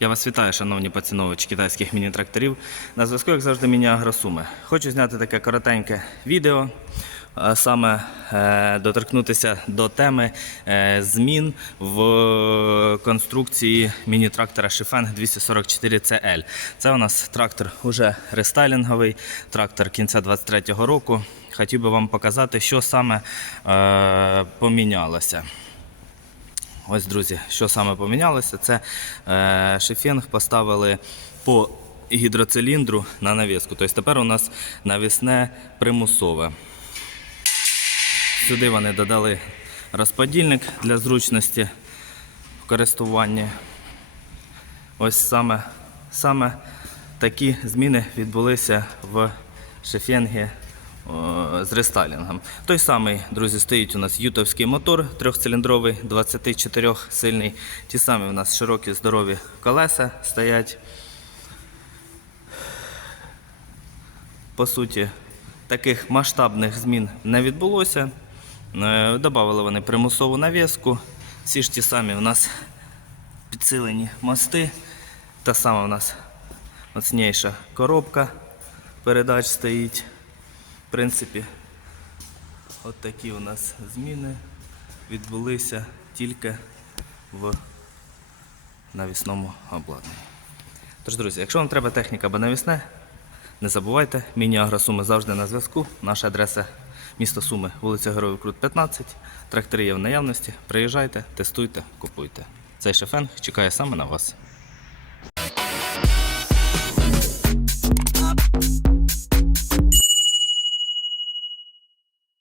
Я вас вітаю, шановні поціновувачі китайських міні-тракторів. На зв'язку, як завжди, міні Агросуми. Хочу зняти таке коротеньке відео, а саме е, доторкнутися до теми е, змін в конструкції міні-трактора Шифенг 244CL. Це у нас трактор уже рестайлінговий, трактор кінця 23-го року. Хотів би вам показати, що саме е, помінялося. Ось, друзі, що саме помінялося, це е, шифінг поставили по гідроциліндру на навіску. Тобто тепер у нас навісне примусове. Сюди вони додали розподільник для зручності в користуванні. Ось саме, саме такі зміни відбулися в шефенгі о, з рестайлінгом. Той самий, друзі, стоїть у нас ютовський мотор трьохциліндровий, 24 сильний. Ті самі у нас широкі здорові колеса стоять. По суті, таких масштабних змін не відбулося. Е, Добавили вони примусову навіску. Всі ж ті самі у нас підсилені мости. Та сама у нас моцніша коробка передач стоїть. В принципі, от такі у нас зміни відбулися тільки в навісному обладнанні. Тож, друзі, якщо вам треба техніка або навісне, не забувайте, міні-агросуми завжди на зв'язку. Наша адреса місто Суми, вулиця Героїв Крут 15. Трактори є в наявності. Приїжджайте, тестуйте, купуйте. Цей шефенг чекає саме на вас.